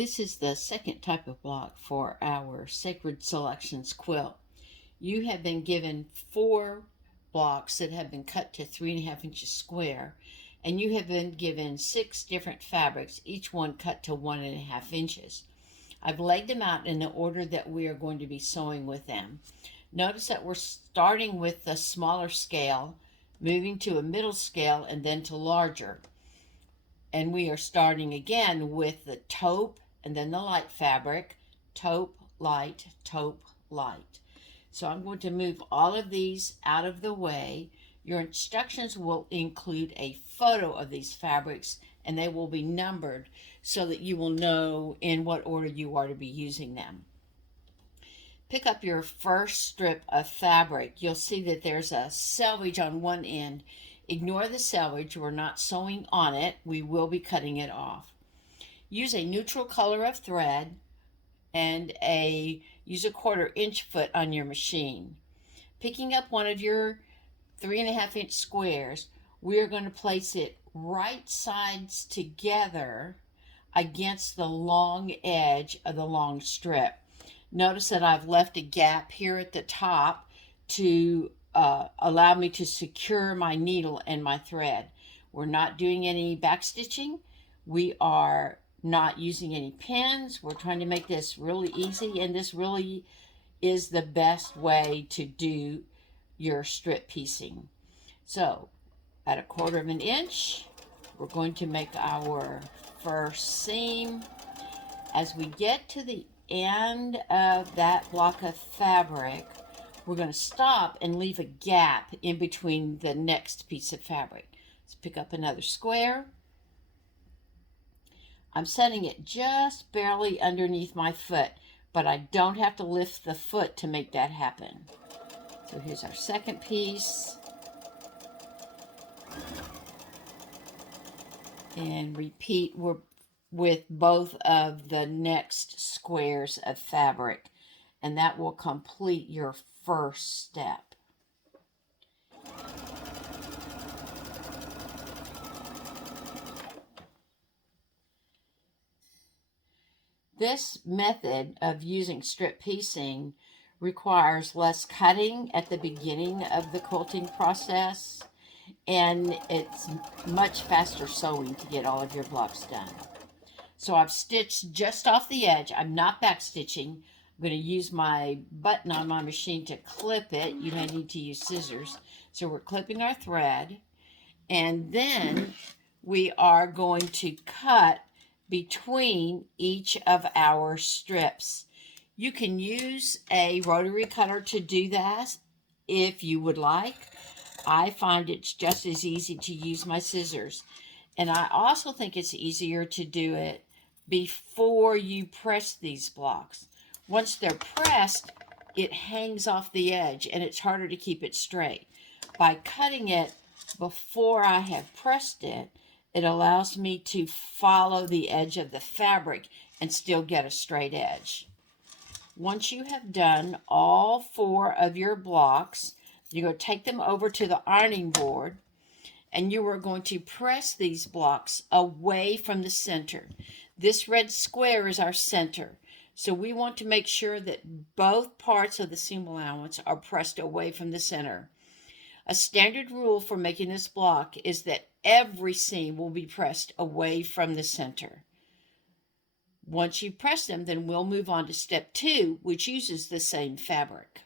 This is the second type of block for our Sacred Selections quilt. You have been given 4 blocks that have been cut to 3.5 inches square, and you have been given 6 different fabrics, each one cut to 1.5 inches. I've laid them out in the order that we are going to be sewing with them. Notice that we're starting with the smaller scale, moving to a middle scale, and then to larger. And we are starting again with the taupe and then the light fabric, taupe, light, taupe, light. So I'm going to move all of these out of the way. Your instructions will include a photo of these fabrics, and they will be numbered so that you will know in what order you are to be using them. Pick up your first strip of fabric. You'll see that there's a selvage on one end. Ignore the selvage. We're not sewing on it. We will be cutting it off. Use a neutral color of thread and use a 1/4 inch foot on your machine. Picking up one of your 3.5 inch squares, we are going to place it right sides together against the long edge of the long strip. Notice that I've left a gap here at the top to allow me to secure my needle and my thread. We're not doing any back stitching. We are not using any pins. We're trying to make this really easy, and this really is the best way to do your strip piecing. So at a 1/4 inch, we're going to make our first seam. As we get to the end of that block of fabric, we're going to stop and leave a gap in between the next piece of fabric. Let's pick up another square. I'm setting it just barely underneath my foot, but I don't have to lift the foot to make that happen. So here's our second piece. And repeat with both of the next squares of fabric, and that will complete your first step. This method of using strip piecing requires less cutting at the beginning of the quilting process, and it's much faster sewing to get all of your blocks done. So I've stitched just off the edge. I'm not back stitching. I'm going to use my button on my machine to clip it. You may need to use scissors. So we're clipping our thread, and then we are going to cut between each of our strips. You can use a rotary cutter to do that if you would like. I find it's just as easy to use my scissors. And I also think it's easier to do it before you press these blocks. Once they're pressed, it hangs off the edge and it's harder to keep it straight. By cutting it before I have pressed it, it allows me to follow the edge of the fabric and still get a straight edge. Once you have done all 4 of your blocks, you're going to take them over to the ironing board, and you are going to press these blocks away from the center. This red square is our center, so we want to make sure that both parts of the seam allowance are pressed away from the center. A standard rule for making this block is that every seam will be pressed away from the center. Once you press them, then we'll move on to step 2, which uses the same fabric.